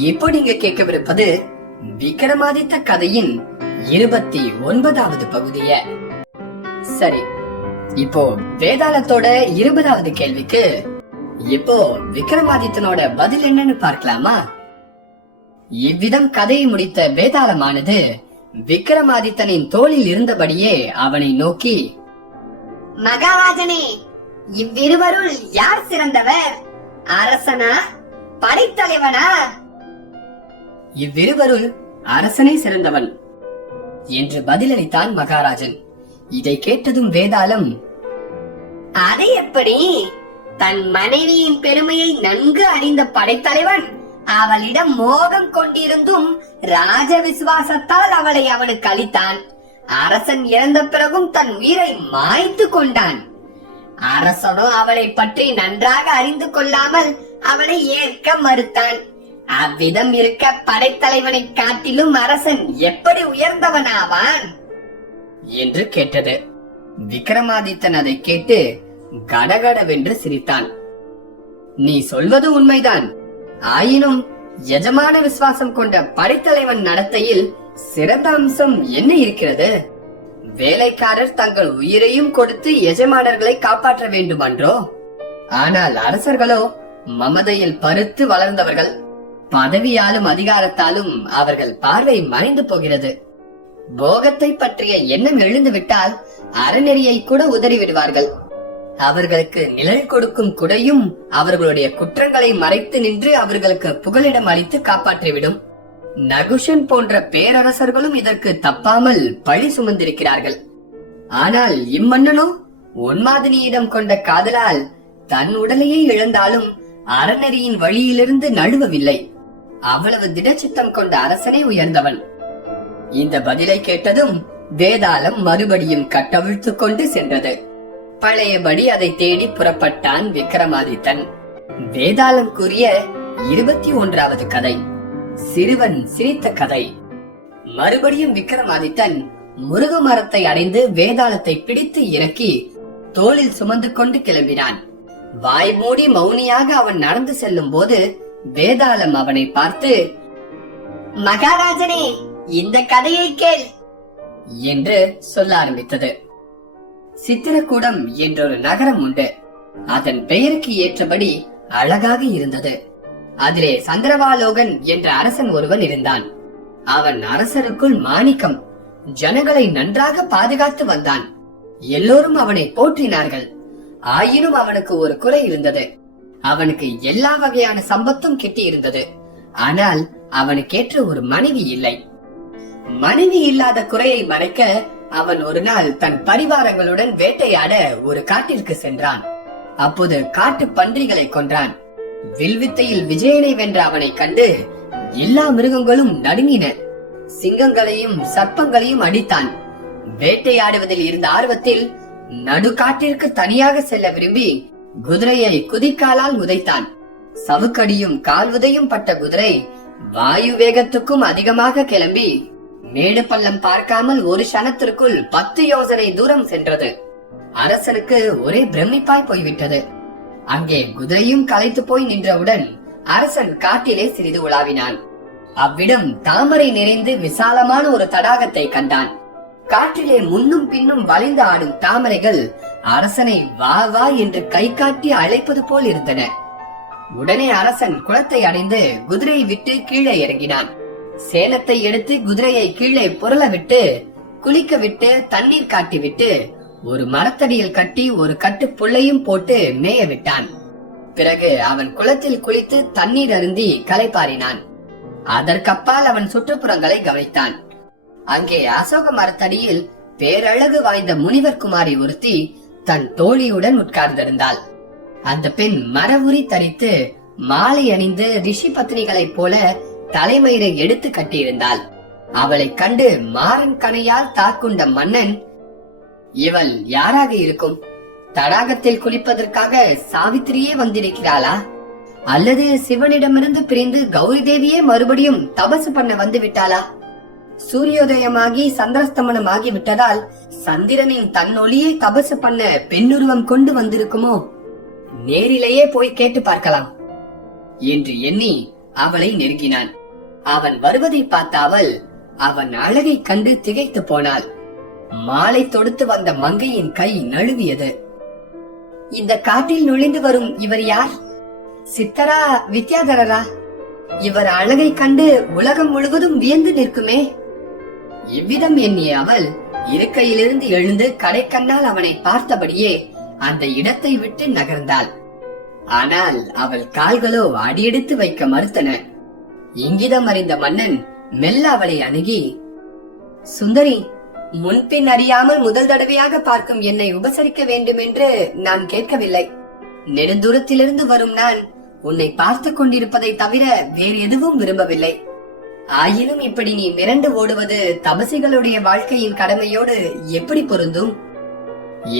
இப்போ நீங்க கேட்கவிருப்பது விக்ரமாதித்த கதையின் 29வது பகுதிய. சரி, இப்போ வேதாளத்தோட 20வது கேள்விக்கு இப்போ விக்ரமாதித்தனோட பதில் என்னன்னு பார்க்கலாமா? இவ்விதம் கதையை முடித்த வேதாளமானது விக்ரமாதித்தனின் தோளில் இருந்தபடியே அவனை நோக்கி, மகாராஜனே, இவ்விருவருள் யார் சிறந்தவர்? அரசனா, படைத்தலைவனா? இவ்விருவருள் அரசனே சிறந்தவன் என்று பதிலளித்தான் மகாராஜன். இதை கேட்டதும் வேதாளம், அது எப்படி? தன் மனைவியின் பெருமையை நன்கு அறிந்த படைத்தலைவன் அவளிடம் மோகம் கொண்டிருந்தும் ராஜ விசுவாசத்தால் அவளை அவனுக்கு அளித்தான். அரசன் இறந்த பிறகும் தன் உயிரை மாய்த்து கொண்டான். அரசனோ அவளை பற்றி நன்றாக அறிந்து கொள்ளாமல் அவளை ஏற்க மறுத்தான். அவ்விதம் இருக்க படைத்தலைவனை காட்டிலும் அரசன் எப்படி உயர்ந்தவனாவான் என்று கேட்டது. விக்ரமாதித்தன் அதை கேட்டு கடகடவென்று சிரித்தான். நீ சொல்வது உண்மைதான். ஆயினும் எஜமான விசுவாசம் கொண்ட படைத்தலைவன் நடத்தையில் சிறந்த அம்சம் என்ன இருக்கிறது? வேலைக்காரர் தங்கள் உயிரையும் கொடுத்து எஜமானர்களை காப்பாற்ற வேண்டுமன்றோ? ஆனால் அரசர்களோ மமதையில் பருத்து வளர்ந்தவர்கள். பதவியாலும் அதிகாரத்தாலும் அவர்கள் பார்வை மறைந்து போகிறது. போகத்தை பற்றிய எண்ணம் எழுந்துவிட்டால் அறநெறியை கூட உதறிவிடுவார்கள். அவர்களுக்கு நிழல் கொடுக்கும் குடையும் அவர்களுடைய குற்றங்களை மறைத்து நின்று அவர்களுக்கு புகலிடம் அளித்து காப்பாற்றிவிடும். நகுஷன் போன்ற பேரரசர்களும் இதற்கு தப்பாமல் பழி சுமந்திருக்கிறார்கள். ஆனால் இம்மன்னனோ உன்மாதினியிடம் கொண்ட காதலால் தன் உடலையே இழந்தாலும் அறநெறியின் வழியிலிருந்து நழுவவில்லை. அவ்வளவு திடச்சித்தம் கொண்ட அரசனே உயர்ந்தவன். இந்த பதிலை கேட்டதும் வேதாளம் மறுபடியும் கட்டவிழ்த்து கொண்டு சென்றது. பழையபடி அதை தேடி புறப்பட்டான் விக்ரமாதித்தன். வேதாளம் கூறிய 21வது கதை, சிறுவன் சிரித்த கதை. மறுபடியும் விக்ரமாதித்தன் முருக மரத்தை அடைந்து வேதாளத்தை பிடித்து இறக்கி தோளில் சுமந்து கொண்டு கிளம்பினான். வாய் மூடி மௌனியாக அவன் நடந்து செல்லும் போது வேதாளம் அவனை பார்த்து, மகாராஜனே, இந்த கதையை கேள் என்று சொல்ல ஆரம்பித்தது. சித்திரக்கூடம் என்றொரு நகரம் உண்டு. அதன் பெயருக்கு ஏற்றபடி அழகாக இருந்தது. அதிலே சந்திரவாலோகன் என்ற அரசன் ஒருவன் இருந்தான். அவன் அரசருக்குள் மாணிக்கம். ஜனங்களை நன்றாக பாதுகாத்து வந்தான். எல்லோரும் அவனை போற்றினார்கள். ஆயினும் அவனுக்கு ஒரு குறை இருந்தது. அவனுக்கு எல்லா வகையான சம்பத்தும் கிட்டி இருந்தது. ஆனால் அவனுக்கேற்ற ஒரு மனைவி இல்லை. மனைவி இல்லாத குறையை மறைக்க அவன் ஒரு நாள் தன் பரிவாரங்களுடன் வேட்டையாட ஒரு காட்டிற்கு சென்றான். அப்போது காட்டு பன்றிகளை கொன்றான். வில்வித்தையில் விஜயனை வென்ற அவனை கண்டு எல்லா மிருகங்களும் நடுங்கின. சிங்கங்களையும் சர்ப்பங்களையும் அடித்தான். வேட்டையாடுவதில் இருந்த ஆர்வத்தில் நடுக்காட்டிற்கு தனியாக செல்ல விரும்பி குதிரையை குதிக்காலால் உதைத்தான். சவுக்கடியும் கால்வுதையும் பட்ட குதிரை வாயு வேகத்துக்கும் அதிகமாக கிளம்பி மேடு பள்ளம் பார்க்காமல் ஒரு சனத்திற்குள் 10 யோசனை தூரம் சென்றது. அரசனுக்கு ஒரே பிரமிப்பாய் போய்விட்டது. அங்கே குதிரையும் களைத்து போய் நின்றவுடன் அரசன் காட்டிலே சிறிது உலாவினான். அவ்விடம் தாமரை நிறைந்து விசாலமான ஒரு தடாகத்தை கண்டான். காற்றிலே முன்னும் பின்னும் வளைந்து ஆடும் தாமரைகள் அரசனை வா வா என்று கை காட்டி அழைப்பது போல் இருந்தன. உடனே அரசன் குளத்தை அடைந்து குதிரையை விட்டு கீழே இறங்கினான். சேலத்தை எடுத்து குதிரையை கீழே புரள விட்டு குளிக்க விட்டு தண்ணீர் காட்டி விட்டு ஒரு மரத்தடியில் கட்டி ஒரு கட்டு புல்லையும் போட்டு மேய விட்டான். பிறகு அவன் குளத்தில் குளித்து தண்ணீர் அருந்தி களைப்பாறினான். அதற்கப்பால் அவன் சுற்றுப்புறங்களை கவனித்தான். அங்கே அசோக மரத்தடியில் பேரழகு வாய்ந்த முனிவர் குமாரி ஒருத்தி தன் தோழியுடன் உட்கார்ந்திருந்தாள். அந்த பெண் மரவுரி தரித்து மாலை அணிந்து ரிஷி பத்னிகளைப் போல தலைமயிரை எடுத்து கட்டியிருந்தாள். அவளை கண்டு மாறன் கணையால் தாக்குண்ட மன்னன், இவள் யாராக இருக்கும்? தடாகத்தில் குளிப்பதற்காக சாவித்திரியே வந்திருக்கிறாளா? அல்லது சிவனிடமிருந்து பிரிந்து கௌரி தேவியே மறுபடியும் தபசு பண்ண வந்து விட்டாளா? சூரியோதயமாகி சந்திரஸ்தமனம் ஆகி விட்டதால் சந்திரனின் தன்னொளியை தபசு பண்ண பெண்ணுருவம் கொண்டு வந்திருக்குமோ? நேரிலேயே போய் கேட்டு பார்க்கலாம் என்று எண்ணி அவளை நெருங்கினான். அவன் வருவதை பார்த்த அவள் அவன் அழகை கண்டு திகைத்து போனாள். மாலை தொடுத்து வந்த மங்கையின் கை நழுவியது. இந்த காட்டில் நுழைந்து வரும் இவர் யார்? சித்தரா, வித்யாதரரா? இவர் அழகை கண்டு உலகம் முழுவதும் வியந்து நிற்குமே. இவ்விதம் எண்ணிய அவள் இருக்கையிலிருந்து எழுந்து கடைக்கண்ணால் அவனை பார்த்தபடியே அந்த இடத்தை விட்டு நகர்ந்தாள். ஆனால் அவள் கால்களோ அடியெடுத்து வைக்க மறுத்தன. இங்கிதம் அறிந்த மன்னன் மெல்ல அவளை அணுகி, சுந்தரி, முன்பின் அறியாமல் முதல் தடவையாக பார்க்கும் என்னை உபசரிக்க வேண்டும் என்று நான் கேட்கவில்லை. நெடுந்தூரத்திலிருந்து வரும் நான் உன்னை பார்த்து கொண்டிருப்பதை தவிர வேறு எதுவும் விரும்பவில்லை. ஆயினும் இப்படி நீ மிரண்டு ஓடுவது தபசிகளுடைய வாழ்க்கையின் கடமையோடு எப்படி பொருந்தும்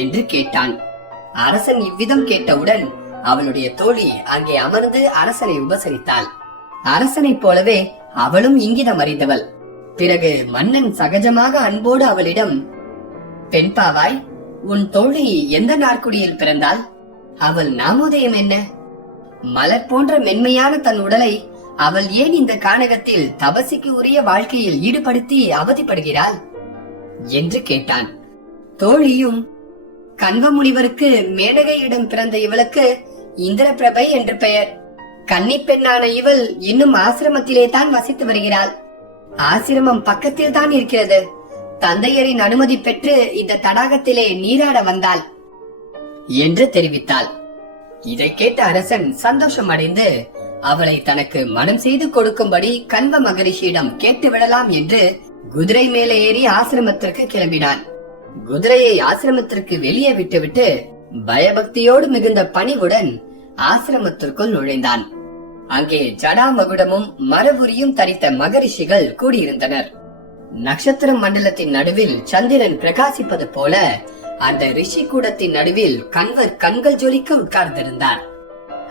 என்று கேட்டான். அரசன் இவ்விதம் கேட்டவுடன் அவளுடைய தோழி அங்கே அமர்ந்து அரசனை உபசரித்தாள். அரசனைப் போலவே அவளும் இங்கிதம் அறிந்தவள். பிறகு மன்னன் சகஜமாக அன்போடு அவளிடம், பெண்பாவாய், உன் தோழி எந்த நாற்குடியில் பிறந்தாள்? அவள் நாமோதயம் என்ன? மலர் போன்ற மென்மையான தன் உடலை அவள் ஏன் இந்த கானகத்தில் தபசிக்கு உரிய வாழ்க்கையில் ஈடுபடுத்தி அவதிப்படுகிறாள் என்று கேட்டான். தோழியும், கண்வ முனிவருக்கு மேனகையிடம் பிறந்த இவளுக்கு இந்திரபிரபை என்று பெயர். கன்னி பெண்ணான இவள் இன்னும் ஆசிரமத்திலே தான் வசித்து வருகிறாள். ஆசிரமம் பக்கத்தில் தான் இருக்கிறது. தந்தையரின் அனுமதி பெற்று இந்த தடாகத்திலே நீராட வந்தாள் என்று தெரிவித்தாள். இதை கேட்ட அரசன் சந்தோஷம் அடைந்து அவளை தனக்கு மனம் செய்து கொடுக்கும்படி கண்வ மகரிஷியிடம் கேட்டு விடலாம் என்று குதிரை மேலே ஏறி ஆசிரமத்திற்கு கிளம்பினான். குதிரையை ஆசிரமத்திற்கு வெளியே விட்டுவிட்டு பயபக்தியோடு மிகுந்த பணிவுடன் ஆசிரமத்திற்குள் நுழைந்தான். அங்கே ஜடாமகுடமும் மரபுரியும் தரித்த மகரிஷிகள் கூடியிருந்தனர். நட்சத்திர மண்டலத்தின் நடுவில் சந்திரன் பிரகாசிப்பது போல அந்த ரிஷி கூடத்தின் நடுவில் கண்வர் கண்கள் ஜொலிக்க உட்கார்ந்திருந்தார்.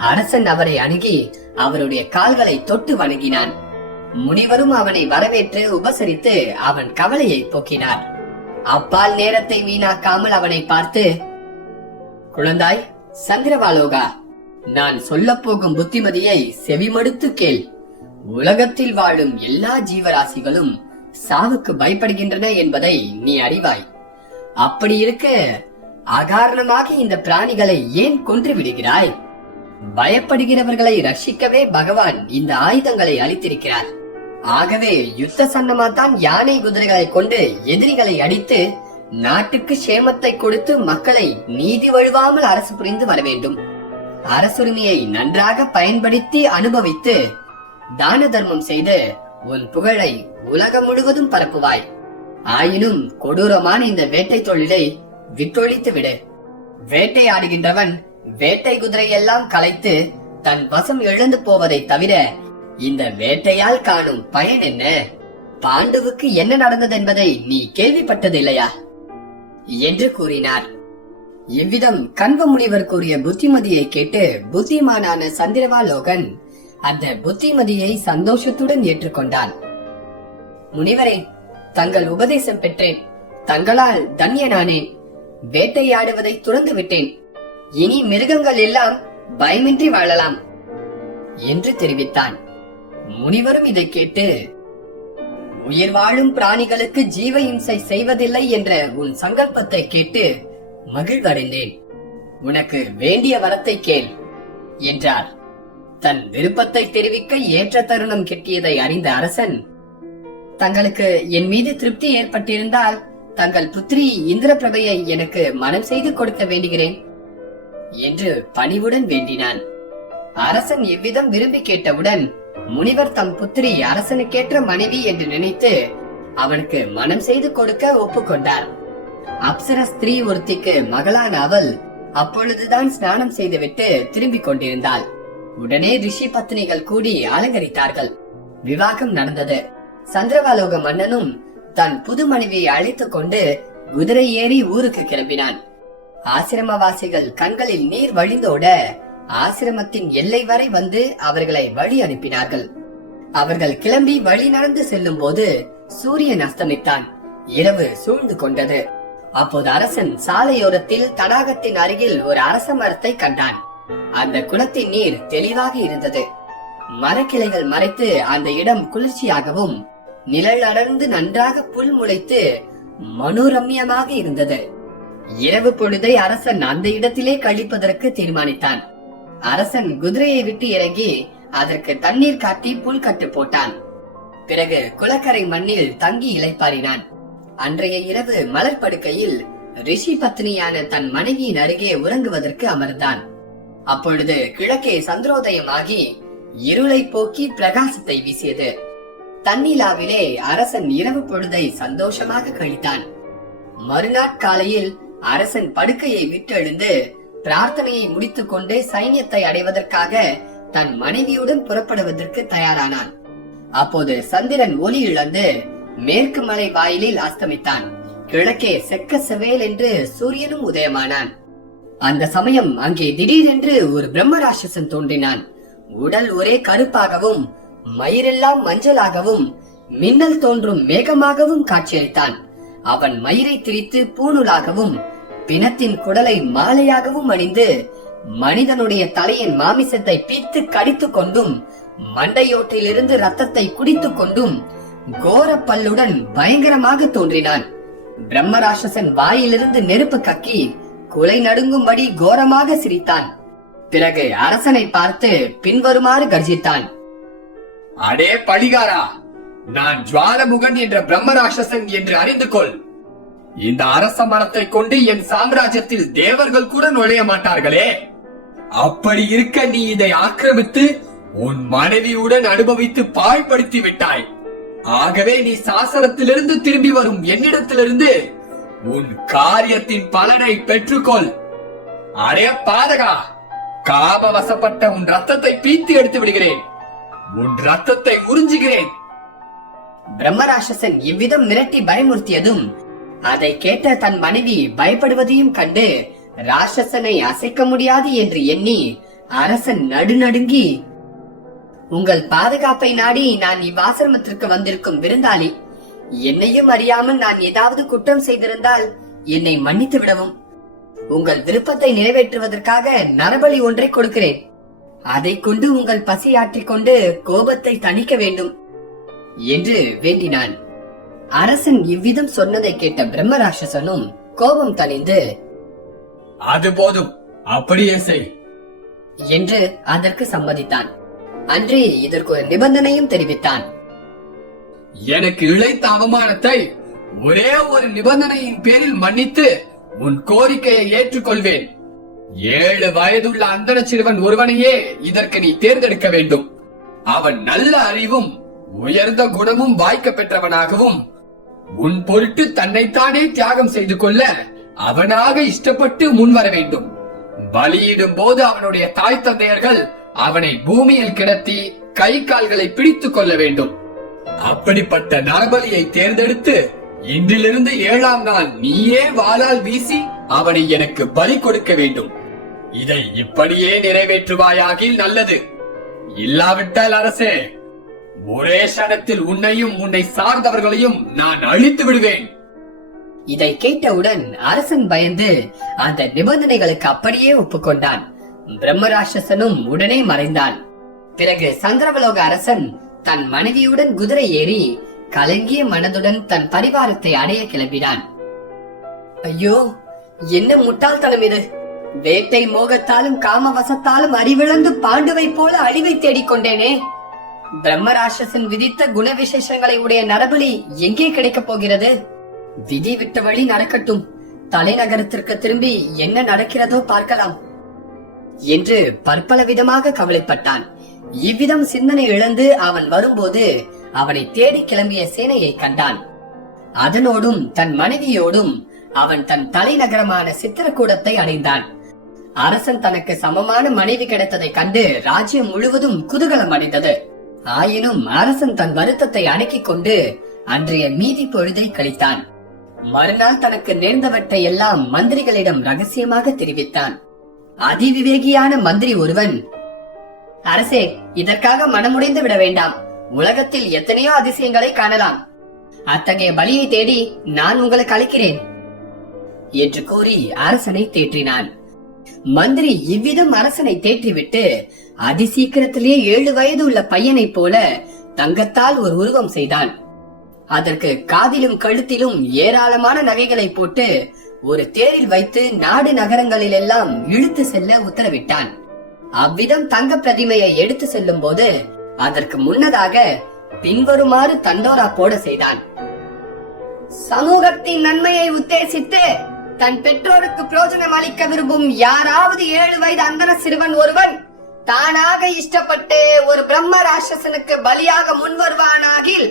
அரசன் அவரை அணுகி அவருடைய கால்களை தொட்டு வணங்கினான். முனிவரும் அவனை வரவேற்று உபசரித்து அவன் கவலையை போக்கினார். அப்பால் நேரத்தை வீணாக்காமல் அவனை பார்த்து, குழந்தாய் சந்திரவாலோகா, நான் சொல்ல போகும் புத்திமதியை செவிமடுத்து கேள். உலகத்தில் வாழும் எல்லா ஜீவராசிகளும் சாவுக்கு பயப்படுகின்றன என்பதை நீ அறிவாய். அப்படி இருக்க அகாரணமாக இந்த பிராணிகளை ஏன் கொன்று விடுகிறாய்? பயப்படுகிறவர்களை ரட்சிக்கவே பகவான் இந்த ஆயுதங்களை அளித்திருக்கிறார். ஆகவே யுத்த சன்னமாத்தான் யானை குதிரைகளை கொண்டு எதிரிகளை அடித்து நாட்டுக்கு சேமத்தை கொடுத்து மக்களை நீதி வழுவாமல் அரசு புரிந்து வர வேண்டும். அரசுரிமையை நன்றாக பயன்படுத்தி அனுபவித்து தான தர்மம் செய்து உன் புகழை உலகம் முழுவதும் பரப்புவாய். ஆயினும் கொடூரமான இந்த வேட்டை தொழிலை விட்டொழித்து விடு. வேட்டையாடுகின்றவன் வேட்டை குதிரையெல்லாம் கலைத்து தன் வசம் இழந்து போவதை தவிர இந்த வேட்டையால் காணும் பயன் என்ன? பாண்டுவுக்கு என்ன நடந்தது என்பதை நீ கேள்விப்பட்டதில்லையா என்று கூறினார். இவ்விதம் கண்வ முனிவர் கூறிய புத்திமதியை கேட்டு புத்திமானான சந்திரவாலோகன் அந்த புத்திமதியை சந்தோஷத்துடன் ஏற்றுக்கொண்டான். முனிவரே, தங்கள் உபதேசம் பெற்றேன். தங்களால் தன்யனானேன். வேட்டையாடுவதை துறந்து விட்டேன். இனி மிருகங்கள் எல்லாம் பயமின்றி வாழலாம் என்று தெரிவித்தான். முனிவரும் இதை கேட்டு, உயிர் வாழும் பிராணிகளுக்கு ஜீவ இம்சை செய்வதில்லை என்ற உன் சங்கல்பத்தை கேட்டு மகிழ்வடைந்தேன். உனக்கு வேண்டிய வரத்தை கேள் என்றார். தன் விருப்பத்தை தெரிவிக்க ஏற்ற தருணம் கிட்டியதை அறிந்த அரசன், தங்களுக்கு என் மீது திருப்தி ஏற்பட்டிருந்தால் தங்கள் புத்திரி இந்திரபிரபையை எனக்கு மனம் செய்து கொடுக்க வேண்டுகிறேன் என்று பணிவுடன் வேண்டினான். அரசன் இவ்விதம் விரும்பி கேட்டவுடன் முனிவர் தம் புத்திரி அரசனுக்கேற்ற மனைவி என்று நினைத்து அவனுக்கு மனம் செய்து கொடுக்க ஒப்புக்கொண்டார். அப்சர ஸ்திரீ ஒருத்திக்கு மகளான அவள் அப்பொழுதுதான் ஸ்நானம் செய்துவிட்டு திரும்பிக் கொண்டிருந்தாள். உடனே ரிஷி பத்னிகள் கூடி அலங்கரித்தார்கள். விவாகம் நடந்தது. சந்திரவாலோக மன்னனும் தன் புது மனைவியை அழைத்துக் கொண்டு குதிரை ஏறி ஊருக்கு கிளம்பினான். ஆசிரமவாசிகள் கண்களில் நீர் வழிந்தோட ஆசிரமத்தின் எல்லை வரை வந்து அவர்களை வழி அனுப்பினார்கள். அவர்கள் கிளம்பி வழி நடந்து செல்லும் போது சூரியன் அஸ்தமித்தான். இரவு சூழ்ந்து கொண்டது. அப்போது அரசன் சாலையோரத்தில் தடாகத்தின் அருகில் ஒரு அரச மரத்தை கண்டான். அந்த குளத்தின் நீர் தெளிவாக இருந்தது. மரக்கிளைகள் மறைத்து அந்த இடம் குளிர்ச்சியாகவும் நிழல் அடர்ந்து நன்றாக புல் முளைத்து மனோரம்யமாக இருந்தது. இரவு பொழுதை அரசன் அந்த இடத்திலே கழிப்பதற்கு தீர்மானித்தான். அரசன் குதிரையை விட்டு இறங்கி அதற்கு தண்ணீர் காட்டி புல் கட்டு போட்டான். பிறகு குளக்கரை மண்ணில் தங்கி இளைப்பாறினான். அன்றைய இரவு மலர் படுக்கையில் ரிஷி பத்னியான தன் மனைவியின் அருகே உறங்குவதற்கு அமர்ந்தான். அப்பொழுது கிழக்கே சந்திரோதயமாகி இருளை போக்கி பிரகாசத்தை வீசியது. தன்னிலாவிலே அரசன் இரவு பொழுதை சந்தோஷமாக கழித்தான். மறுநாட்காலையில் அரசன் படுக்கையை விட்டு எழுந்து பிரார்த்தனையை முடித்துக் கொண்டு சைன்யத்தை அடைவதற்காக தன் மனைவியுடன் புறப்படுவதற்கு தயாரானான். அப்போது சந்திரன் ஒளி இழந்து மேற்கு மலை வாயிலில் அஸ்தமித்தான். கிழக்கே செக்க செவேல் என்று சூரியனும் உதயமானான். அந்த சமயம் அங்கே திடீரென்று ஒரு பிரம்ம ராட்சசன் தோன்றினான். உடல் ஒரே கருப்பாகவும் மயிரெல்லாம் மஞ்சளாகவும் மின்னல் தோன்றும் மேகமாகவும் காட்சியளித்தான். அவன் மயிரை திரித்து பூணூலாகவும் பிணத்தின் குடலை மாலையாகவும் அணிந்து மனிதனுடைய தலையின் மாமிசத்தை பீத்து கடித்துக் கொண்டும் மண்டையோட்டிலிருந்து ரத்தத்தை குடித்துக் கொண்டும் கோர பல்லுடன் பயங்கரமாக தோன்றினான். பிரம்மராட்சசன் வாயிலிருந்து நெருப்பு கக்கி குலை நடுங்கும்படி கோரமாக சிரித்தான். பிறகு அரசனை பார்த்து பின்வருமாறு கர்ஜித்தான். அடே பழிகாரா, நான் ஜுவாலமுகன் என்ற பிரம்மராட்சசன் என்று அறிந்து கொள். இந்த அரச மரத்தை கொண்டு என் சாம்ராஜ்யத்தில் தேவர்கள் கூட நுழைய மாட்டார்களே. அப்படி இருக்க நீ இதை ஆக்கிரமித்து உன் மனைவியுடன் அனுபவித்து பாழ்படுத்தி விட்டாய். ஆகவே நீ சாசனத்திலிருந்து திரும்பி வரும் என்னிடத்திலிருந்து உன் காரியத்தின் பலனை பெற்றுக்கொள். அடே பாதகா, காம வசப்பட்ட உன் ரத்தத்தை பீத்து எடுத்து விடுகிறேன். உன் ரத்தத்தை உறிஞ்சுகிறேன். பிரம்மராட்சசன் இவ்விதம் மிரட்டி பயமுறுத்தியதும் அதை கேட்ட தன் மனைவி பயப்படுவதையும் கண்டு ராட்சசனை அசைக்க முடியாது என்று எண்ணி அரசன் நடுநடுங்கி, உங்கள் பாதுகாப்பை நாடி நான் இவ்வாசிரமத்திற்கு வந்திருக்கும் விருந்தாளி. என்னையும் அறியாமல் நான் ஏதாவது குற்றம் செய்திருந்தால் என்னை மன்னித்து விடவும். உங்கள் விருப்பத்தை நிறைவேற்றுவதற்காக நரபலி ஒன்றை கொடுக்கிறேன். அதை கொண்டு உங்கள் பசியாற்றிக் கொண்டு கோபத்தை தணிக்க வேண்டும் என்று வேண்டினான். அரசன் இவ்விதம் சொன்னதை கேட்ட பிரம்மராட்சசனும் கோபம் தணிந்து, அது போதும், அப்படியே செய் என்று அதற்கு சம்மதித்தான். அன்றே இதற்கு ஒரு நிபந்தனையும் தெரிவித்தான். எனக்கு இழைத்த அவமானத்தை ஒரே ஒரு நிபந்தனையின் பேரில் மன்னித்து உன் கோரிக்கையை ஏற்றுக்கொள்வேன். 7 வயதுள்ள அந்தன சிறுவன் ஒருவனையே இதற்கு நீ தேர்ந்தெடுக்க வேண்டும். அவன் நல்ல அறிவும் உயர்ந்த குணமும் வாய்க்க பெற்றவனாகவும் உன் பொருட்டு தன்னைத்தானே தியாகம் செய்து கொள்ள அவனாக இஷ்டப்பட்டு முன்வர வேண்டும். பலியிடும் போது அவனுடைய தாய் தந்தையர்கள் அவனை பூமியில் கிடத்தி கை கால்களை பிடித்துக் கொள்ள வேண்டும். அப்படிப்பட்ட நரபலியை தேர்ந்தெடுத்து இன்றிலிருந்து 7ஆம் நாள் நீயே வாளால் வீசி அவனை எனக்கு பலி கொடுக்க வேண்டும். இதை இப்படியே நிறைவேற்றுவாயாகில் நல்லது. இல்லாவிட்டால் அரசே, ஒரே சனத்தில் உன்னையும் உன்னை சார்ந்தவர்களையும் நான் அழித்து விடுவேன். இதை கேட்டவுடன் அரசன் பயந்து அந்த நிபந்தனைகளுக்கு அப்படியே ஒப்புக்கொண்டான். பிரம்மராட்சசனும் உடனே மறைந்தான். பிறகு சந்திரவலோக அரசன் தன் மனைவியுடன் குதிரை ஏறி கலங்கிய மனதுடன் தன் பரிவாரத்தை அடைய கிளம்பினான். ஐயோ, என்ன முட்டாள்தனம் இது! வேட்டை மோகத்தாலும் காமவசத்தாலும் அறிவிழந்து பாண்டுவை போல அழிவை தேடிக்கொண்டேனே. பிரம்மராட்சசன் விதித்த குண விசேஷங்களை உடைய நரபலி எங்கே கிடைக்கப் போகிறது? விதி விட்ட வழி நடக்கட்டும். தலைநகரத்திற்கு திரும்பி என்ன நடக்கிறதோ பார்க்கலாம் என்று பற்பல விதமாக கவலைப்பட்டான். இவ்விதம் சிந்தனை இழந்து அவன் வரும்போது அவனை தேடி கிளம்பிய சேனையை கண்டான். அதனோடும் தன் மனைவியோடும் அவன் தன் தலைநகரமான சித்திரக்கூடத்தை அடைந்தான். அரசன் தனக்கு சமமான மனைவி கிடைத்ததை கண்டு ராஜ்யம் முழுவதும் குதூகலம் அடைந்தது. ஆயினும் அரசன் தன் வருத்தத்தை அடக்கிக் கொண்டு அன்றைய மீதி பொழுதை கழித்தான். மறுநாள் தனக்கு நேர்ந்தவற்றை எல்லாம் மந்திரிகளிடம் ரகசியமாக தெரிவித்தான். அதிவிவேகியான மந்திரி ஒருவன், அரசே, இதற்காக மனமுடைந்து விட வேண்டாம். உலகத்தில் எத்தனையோ அதிசயங்களை காணலாம். அத்தகைய பலியை தேடி நான் உங்களுக்கு அளிக்கிறேன் என்று கூறி அரசனை தேற்றினான். மந்திரி இவ்விதம் அரசனை தேற்றிவிட்டு அதிசீக்கிரத்திலேயே 7 வயது உள்ள பையனைப் போல தங்கத்தால் ஒரு உருவம் செய்தான். அதற்கு காதிலும் கழுத்திலும் ஏராளமான நகைகளை போட்டு ஒரு தேரில் வைத்து நாடு நகரங்களில் எல்லாம் இழுத்து செல்ல உத்தரவிட்டான். அவ்விதம் தங்க பிரதிமையை எடுத்து செல்லும் போது அதற்கு முன்னதாக பின்வருமாறு தண்டோரா போட செய்தான். சமூகத்தின் நன்மையை உத்தேசித்து தன் பெற்றோருக்கு பிரயோஜனம் அளிக்க விரும்பும் யாராவது 7 வயது அந்தன சிறுவன் ஒருவன் தானாக இஷ்டப்பட்டு ஒரு பிரம்ம ராட்சசனுக்கு பலியாக முன்வருவானாகில்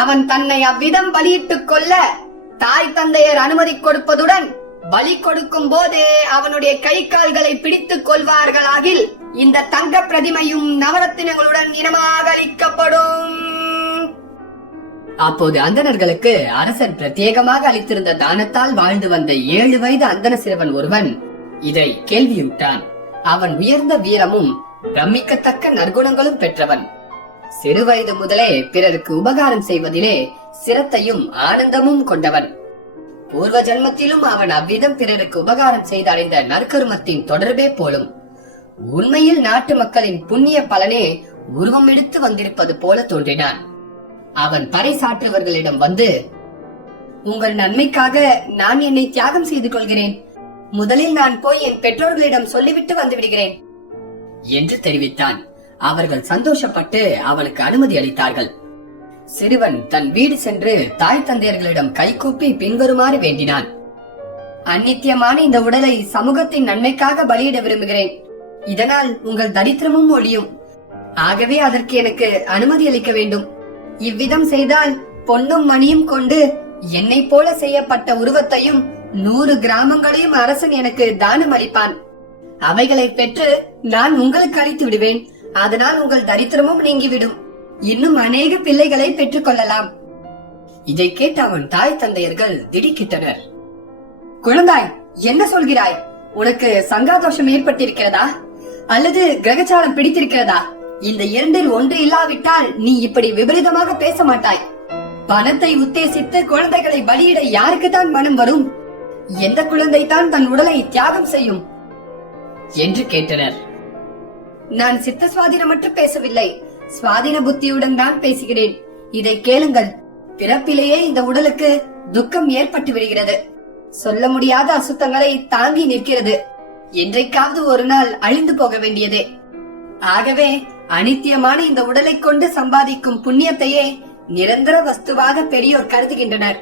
அவன் தன்னை அவ்விதம் பலியிட்டுக் கொள்ள தாய் தந்தையர் அனுமதி கொடுப்பதுடன் பலி கொடுக்கும் போதே அவனுடைய கை கால்களை பிடித்துக் கொள்வார்களாகில் இந்த தங்க பிரதிமையும் நவரத்தினங்களுடன் இனமாக அளிக்கப்படும். அப்போது அந்தணர்களுக்கு அரசன் பிரத்யேகமாக அளித்திருந்த தானத்தால் வாழ்ந்து வந்த 7 வயது அந்தன சிறுவன் ஒருவன் இதை கேள்வியுற்றான். அவன் உயர்ந்த வீரமும் பிரமிக்கத்தக்க நற்குணங்களும் பெற்றவன். சிறு வயது முதலே பிறருக்கு உபகாரம் செய்வதிலே சிரத்தையும் ஆனந்தமும் கொண்டவன். பூர்வ ஜன்மத்திலும் அவன் அவ்விதம் பிறருக்கு உபகாரம் செய்து அடைந்த நற்கருமத்தின் தொடர்பே போலும். உண்மையில் நாட்டு மக்களின் புண்ணிய பலனே உருவம் எடுத்து வந்திருப்பது போல தோன்றினான். அவன் பறைசாற்றுவர்களிடம் வந்து, உங்கள் நன்மைக்காக நான் என்னை தியாகம் செய்து கொள்கிறேன். முதலில் நான் போய் என் பெற்றோர்களிடம் சொல்லிவிட்டு வந்து விடுகிறேன் என்று தெரிவித்தான். அவர்கள் சந்தோஷப்பட்டு அவனுக்கு அனுமதி அளித்தார்கள். சிறுவன் தன் வீடு சென்று தாய் தந்தையர்களிடம் கைகூப்பி பின்வருமாறு வேண்டினான். அந்நித்தியமான இந்த உடலை சமூகத்தின் நன்மைக்காக பலியிட விரும்புகிறேன். இதனால் உங்கள் தரித்திரமும் ஒழியும். ஆகவே அதற்கு எனக்கு அனுமதி அளிக்க வேண்டும். இவ்விதம் செய்தால் பொன்னும் மணியும் கொண்டு என்னை போல செய்யப்பட்ட உருவத்தையும் 100 கிராமங்களையும் அரசன் எனக்கு தானம் அளிப்பான். அவைகளை பெற்று நான் உங்களுக்கு அளித்து விடுவேன். அதனால் உங்கள் தரித்திரமும் நீங்கிவிடும். இன்னும் அநேக பிள்ளைகளை பெற்றுக் கொள்ளலாம். இதை கேட்டு அவன் தாய் தந்தையர்கள் திடுக்கிட்டனர். குழந்தாய், என்ன சொல்கிறாய்? உனக்கு சங்காதோஷம் ஏற்பட்டிருக்கிறதா அல்லது கிரகச்சாரம் பிடித்திருக்கிறதா? இந்த இரண்டில் ஒன்று இல்லாவிட்டால் நீ இப்படி விபரீதமாக பேச மாட்டாய். பணத்தை உத்தேசித்து குழந்தைகளை பலியிட யாருக்குத்தான் மனம் வரும்? எந்த குழந்தை தான் தன் உடலை தியாகம் செய்யும் என்று கேட்டனர். நான் சித்த சுவாதீனமற்று பேசவில்லை, சுவாதீன புத்தியுடன் தான் பேசுகிறேன். இதை கேளுங்கள். பிறப்பிலேயே இந்த உடலுக்கு துக்கம் ஏற்பட்டு விடுகிறது. சொல்ல முடியாத அசுத்தங்களை தாங்கி நிற்கிறது. என்றைக்காவது ஒரு நாள் அழிந்து போக வேண்டியதே. ஆகவே அனித்தியமான இந்த உடலை கொண்டு சம்பாதிக்கும் புண்ணியத்தையே நிரந்தர வஸ்துவாக பெரியோர் கருதுகின்றனர்.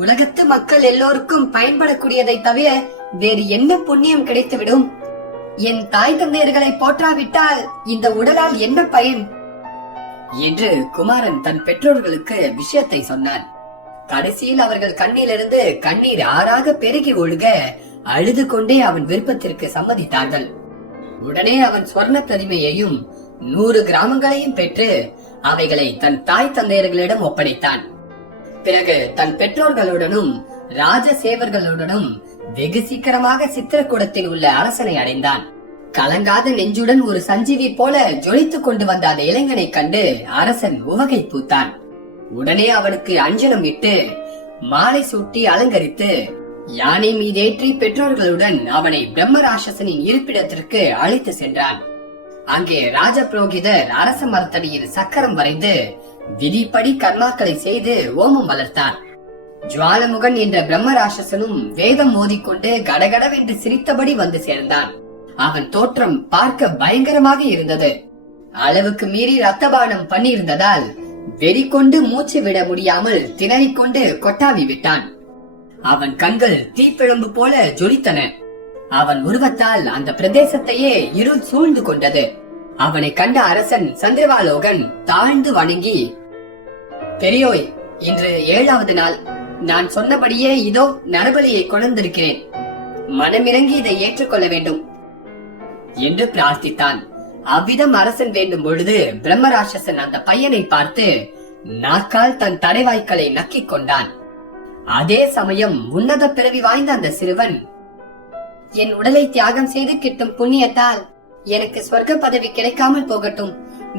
உலகத்து மக்கள் எல்லோருக்கும் பயன்படக்கூடியதை தவிர வேறு என்ன புண்ணியம் கிடைத்துவிடும்? என் தாய் தந்தையர்களை போற்றாவிட்டால் இந்த உடலால் என்ன பயன் என்று குமாரன் தன் பெற்றோர்களுக்கு விஷயத்தை சொன்னான். கடைசியில் அவர்கள் கண்ணிலிருந்து கண்ணீர் ஆறாக பெருகி ஒழுக அழுது கொண்டே அவன் விருப்பத்திற்கு சம்மதித்தார்கள். உடனே அவன் சொர்ண பிரதிமையையும் 100 கிராமங்களையும் பெற்று அவைகளை தன் தாய் தந்தையர்களிடம் ஒப்படைத்தான். பிறகு தன் பெற்றோர்களுடனும் ராஜ சேவர்களுடனும் வெகு சீக்கிரமாக சித்திரக்கூடத்தில் உள்ள அரசனை அடைந்தான். கலங்காத நெஞ்சுடன் ஒரு சஞ்சீவி போல ஜொலித்துக் கொண்டு வந்த அந்த இளைஞனை கண்டு அரசன் உவகை பூத்தான். உடனே அவனுக்கு அஞ்சனம் இட்டு மாலை சூட்டி அலங்கரித்து யானை மீதேற்றி பெற்றோர்களுடன் அவனை பிரம்ம ராட்சசனின் இருப்பிடத்திற்கு அழைத்து சென்றான். அங்கே ராஜ புரோகிதர் அரச மரத்தடியில் சக்கரம் வரைந்து விதிப்படி கர்மாக்களை செய்து ஓமம் வளர்த்தார். ஜுவாலமுகன் என்ற பிரம்ம ராட்சசனும் வேதம் மோதிக்கொண்டு கடகடவென்று சிரித்தபடி வந்து சேர்ந்தான். அவன் தோற்றம் பார்க்க பயங்கரமாக இருந்தது. அளவுக்கு மீறி ரத்தபானம் பண்ணியிருந்ததால் வெறி கொண்டு மூச்சு விட முடியாமல் திணறிக்கொண்டு கொட்டாவி விட்டான். அவன் கண்கள் தீப்பிழம்பு போல ஜொலித்தன. அவன் உருவத்தால் அந்த பிரதேசத்தையே இருள் சூழ்ந்து கொண்டது. அவனை கண்ட அரசன் சந்திரவாலோகன் தாழ்ந்து வணங்கி, பெரியோய், இன்று 7வது நாள். நான் சொன்னபடியே இதோ நரபலியை கொண்டிருக்கிறேன். மனமிறங்கி இதை ஏற்றுக்கொள்ள வேண்டும் என்று பிரார்த்தித்தான். அவ்விதம் அரசன் வேண்டும் பொழுது பிரம்ம ராட்சசன் அந்த பையனை பார்த்து நாக்கால் தன் தடைவாய்க்களை நக்கிக் கொண்டான். அதே சமயம் உன்னத பிறவி வாய்ந்த அந்த சிறுவன், என் உடலை தியாகம் செய்து கிட்டும் புண்ணியத்தால் எனக்கு சொர்க்க பதவி கிடைக்காமல் போகட்டும்,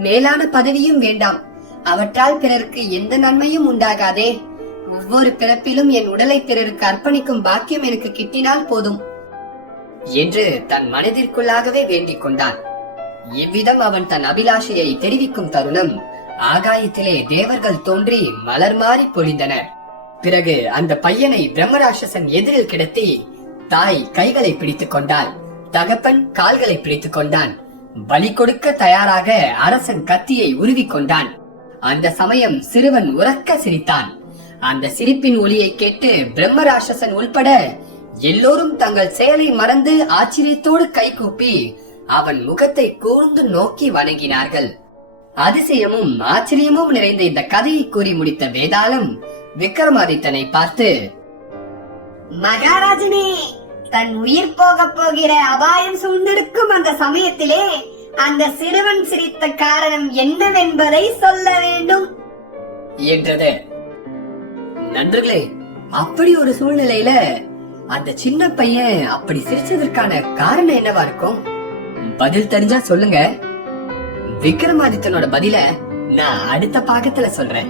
மேலான பதவியும் வேண்டாம், அவற்றால் பிறருக்கு எந்த நன்மையும் உண்டாகாதே, ஒவ்வொரு பிறப்பிலும் என் உடலை பிறருக்கு அர்ப்பணிக்கும் பாக்கியம் எனக்கு கிட்டினால் போதும் என்று தன் மனதிற்குள்ளாகவே வேண்டிக் கொண்டான். இவ்விதம் அவன் தன் அபிலாஷையை தெரிவிக்கும் தருணம் ஆகாயத்திலே தேவர்கள் தோன்றி மலர் மாறி பொழிந்தனர். பிறகு அந்த பையனை பிரம்மராட்சசன் எதிரில் கிடத்தி தாய் கைகளை பிடித்துக் கொண்டாள், தகப்பன் கால்களை பிடித்துக் கொண்டான். பலி கொடுக்க தயாராக அரசன் கத்தியை உருவிக் கொண்டான். அந்த சமயம் சிறுவன் உரக்க சிரித்தான். அந்த சிரிப்பின் ஒலியை கேட்டு பிரம்மராட்சசன் உள்பட எல்லோரும் தங்கள் செயலை மறந்து ஆச்சரியத்தோடு கைகூப்பி அவன் முகத்தை கூர்ந்து நோக்கி வணங்கினார்கள். அதிசயமும் ஆச்சரியமும் நிறைந்த இந்த கதையை கூறி முடித்த வேதாளம் விக்ரமாதித்தனை பார்த்து, மகாராஜனே, தன் உயிர் போக போகிற அபாயம் சூழ்ந்திருக்கும் அந்த சமயத்திலே அந்த சிறுவன் சிரித்த காரணம் என்னவென்பதை சொல்ல வேண்டும் என்றது. நண்பர்களே, அப்படி ஒரு சூழ்நிலையில அந்த சின்ன பையன் அப்படி சிரிச்சதற்கான காரணம் என்னவா இருக்கும்? பதில் தெரிஞ்சா சொல்லுங்க. விக்ரமாதித்தனோட பதில நான் அடுத்த பாகத்துல சொல்றேன்.